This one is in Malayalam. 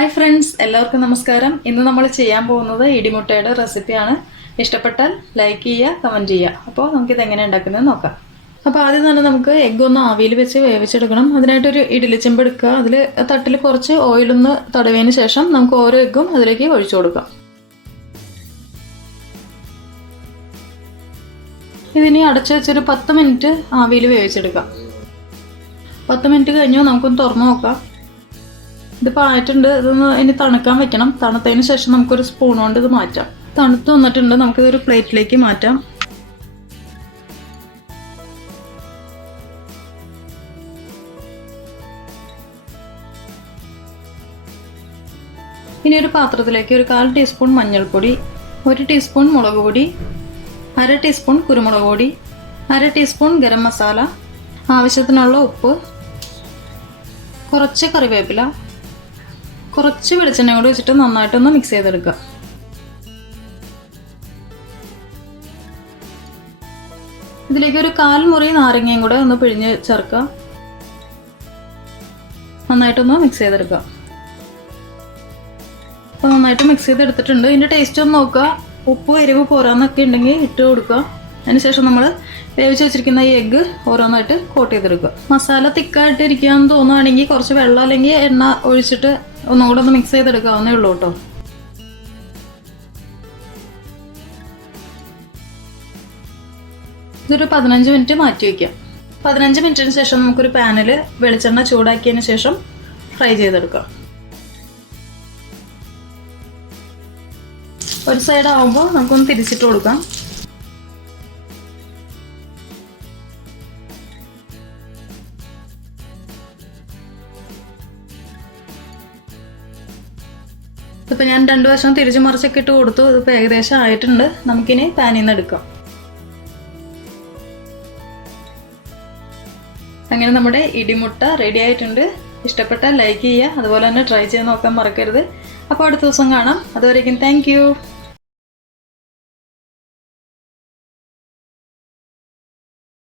ഹായ് ഫ്രണ്ട്സ്, എല്ലാവർക്കും നമസ്കാരം. ഇന്ന് നമ്മൾ ചെയ്യാൻ പോകുന്നത് ഇടിമുട്ടയുടെ റെസിപ്പിയാണ്. ഇഷ്ടപ്പെട്ടാൽ ലൈക്ക് ചെയ്യുക, കമൻറ്റ് ചെയ്യുക. അപ്പോൾ നമുക്കിത് എങ്ങനെ ഉണ്ടാക്കുന്നത് നോക്കാം. അപ്പോൾ ആദ്യം തന്നെ നമുക്ക് എഗ്ഗ് ഒന്ന് ആവിയിൽ വെച്ച് വേവിച്ചെടുക്കണം. അതിനായിട്ടൊരു ഇഡ്ഡലി ചെമ്പ് എടുക്കുക. അതിൽ തട്ടിൽ കുറച്ച് ഓയിലൊന്ന് തടവിയതിന് ശേഷം നമുക്ക് ഓരോ എഗ്ഗും അതിലേക്ക് ഒഴിച്ചു കൊടുക്കാം. ഇതിനി അടച്ചു വെച്ചൊരു 10 മിനിറ്റ് ആവിയിൽ വേവിച്ചെടുക്കാം. 10 മിനിറ്റ് കഴിഞ്ഞു നമുക്കൊന്ന് തുറന്നു നോക്കാം. ഇതിപ്പോൾ ആയിട്ടുണ്ട്. ഇതൊന്ന് ഇനി തണുക്കാൻ വെക്കണം. തണുത്തതിന് ശേഷം നമുക്കൊരു സ്പൂൺ കൊണ്ട് ഇത് മാറ്റാം. തണുത്ത് വന്നിട്ടുണ്ട്. നമുക്കിതൊരു പ്ലേറ്റിലേക്ക് മാറ്റാം. ഇനി ഒരു പാത്രത്തിലേക്ക് ഒരു 1/4 ടീസ്പൂൺ മഞ്ഞൾപ്പൊടി, 1 ടീസ്പൂൺ മുളക് പൊടി, 1/2 ടീസ്പൂൺ കുരുമുളക് പൊടി, 1/2 ടീസ്പൂൺ ഗരം മസാല, ആവശ്യത്തിനുള്ള ഉപ്പ്, കുറച്ച് കറിവേപ്പില, കുറച്ച് വെളിച്ചെണ്ണ കൂടി വെച്ചിട്ട് നന്നായിട്ടൊന്ന് മിക്സ് ചെയ്തെടുക്കുക. ഇതിലേക്ക് ഒരു 1/4 മുറി നാരങ്ങയും കൂടെ ഒന്ന് പിഴിഞ്ഞ് ചേർക്കുക. നന്നായിട്ടൊന്ന് മിക്സ് ചെയ്തെടുക്കുക. അപ്പോൾ നന്നായിട്ട് മിക്സ് ചെയ്തെടുത്തിട്ടുണ്ട്. ഇതിൻ്റെ ടേസ്റ്റ് ഒന്ന് നോക്കുക. ഉപ്പ് എരിവ് പോരാന്നൊക്കെ ഉണ്ടെങ്കിൽ ഇട്ട് കൊടുക്കുക. അതിനുശേഷം നമ്മൾ വേവിച്ച് വെച്ചിരിക്കുന്ന ഈ എഗ്ഗ് ഓരോന്നായിട്ട് കോട്ട് ചെയ്തെടുക്കുക. മസാല തിക്കായിട്ട് ഇരിക്കുകയെന്ന് തോന്നുകയാണെങ്കിൽ കുറച്ച് വെള്ളം അല്ലെങ്കിൽ എണ്ണ ഒഴിച്ചിട്ട് ഒന്നും കൂടെ ഒന്ന് മിക്സ് ചെയ്തെടുക്കാവുന്നേ ഉള്ളൂ കേട്ടോ. ഇതൊരു 15 മിനിറ്റ് മാറ്റി വയ്ക്കാം. 15 മിനിറ്റിന് ശേഷം നമുക്കൊരു പാനിൽ വെളിച്ചെണ്ണ ചൂടാക്കിയതിന് ശേഷം ഫ്രൈ ചെയ്തെടുക്കാം. ഒരു സൈഡ് ആവുമ്പോൾ നമുക്കൊന്ന് തിരിച്ചിട്ട് കൊടുക്കാം. ഇപ്പം ഞാൻ 2 വശം തിരിച്ചു മറിച്ചൊക്കെ ഇട്ട് കൊടുത്തു. ഇതിപ്പോൾ ഏകദേശം ആയിട്ടുണ്ട്. നമുക്കിനി പാനിൽ നിന്ന് എടുക്കാം. അങ്ങനെ നമ്മുടെ ഇടിമുട്ട റെഡി ആയിട്ടുണ്ട്. ഇഷ്ടപ്പെട്ടാൽ ലൈക്ക് ചെയ്യുക, അതുപോലെ തന്നെ ട്രൈ ചെയ്ത് നോക്കാൻ മറക്കരുത്. അപ്പോൾ അടുത്ത ദിവസം കാണാം. അതുവരേക്കും താങ്ക് യു.